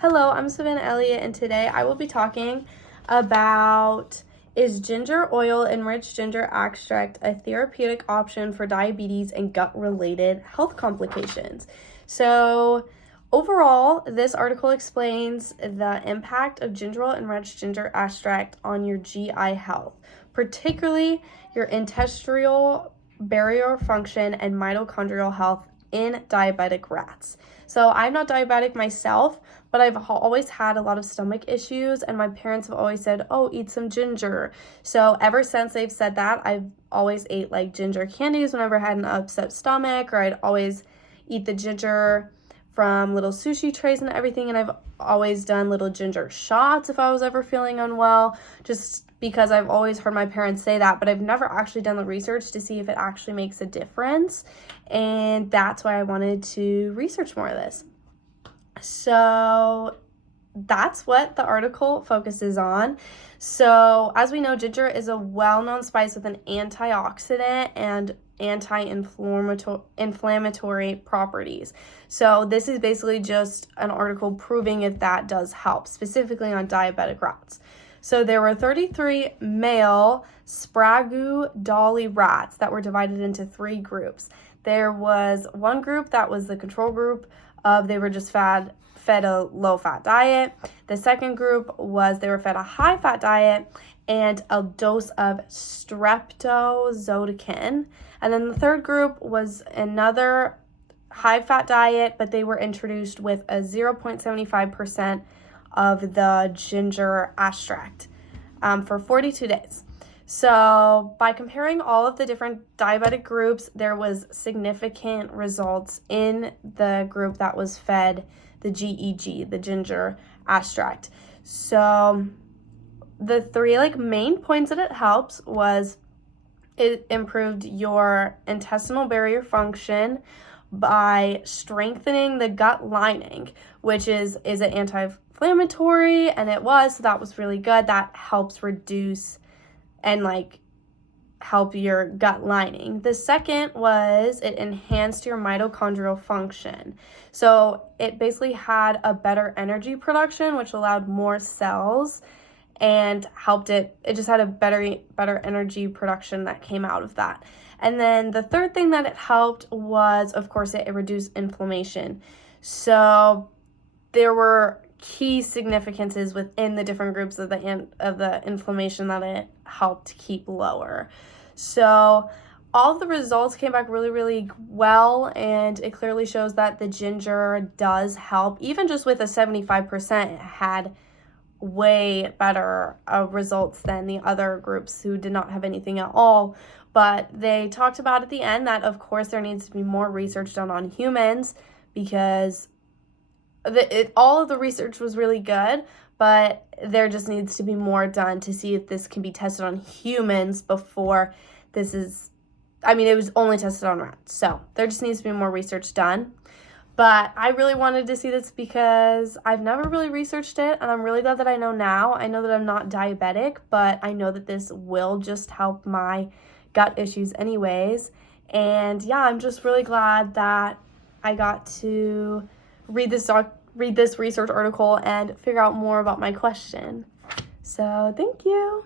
Hello, I'm Savannah Elliott, and today I will be talking about, is ginger oil enriched ginger extract a therapeutic option for diabetes and gut-related health complications? So overall, this article explains the impact of ginger oil enriched ginger extract on your GI health, particularly your intestinal barrier function and mitochondrial health in diabetic rats. So I'm not diabetic myself, but I've always had a lot of stomach issues, and my parents have always said, oh, eat some ginger. So ever since they've said that, I've always ate like ginger candies whenever I had an upset stomach, or I'd always eat the ginger from little sushi trays and everything, and I've always done little ginger shots if I was ever feeling unwell, just because I've always heard my parents say that, but I've never actually done the research to see if it actually makes a difference, and that's why I wanted to research more of this. So that's what the article focuses on. So as we know, ginger is a well-known spice with an antioxidant and anti-inflammatory properties. So this is basically just an article proving if that does help, specifically on diabetic rats. So there were 33 male Sprague-Dawley rats that were divided into 3 groups. There was one group that was the control group of they were just fed a low-fat diet. The second group was they were fed a high-fat diet and a dose of streptozotocin. And then the third group was another high-fat diet, but they were introduced with a 0.75% of the ginger extract for 42 days. So by comparing all of the different diabetic groups, there was significant results in the group that was fed the GEG, the ginger extract. So the 3 main points that it helps was it improved your intestinal barrier function by strengthening the gut lining, which is an anti-inflammatory, and it was, so that was really good. That helps reduce and help your gut lining. The second was it enhanced your mitochondrial function. So it basically had a better energy production, which allowed more cells and helped it just had a better energy production that came out of that. And then the third thing that it helped was, of course, it reduced inflammation. So there were key significances within the different groups of the inflammation that it helped keep lower. So all of the results came back really, really well, and it clearly shows that the ginger does help. Even just with a 75%, it had way better results than the other groups who did not have anything at all. But they talked about at the end that, of course, there needs to be more research done on humans, because all of the research was really good, but there just needs to be more done to see if this can be tested on humans before this is, it was only tested on rats. So there just needs to be more research done. But I really wanted to see this because I've never really researched it, and I'm really glad that I know now. I know that I'm not diabetic, but I know that this will just help my gut issues anyways. And yeah, I'm just really glad that I got to read this research article and figure out more about my question. So thank you.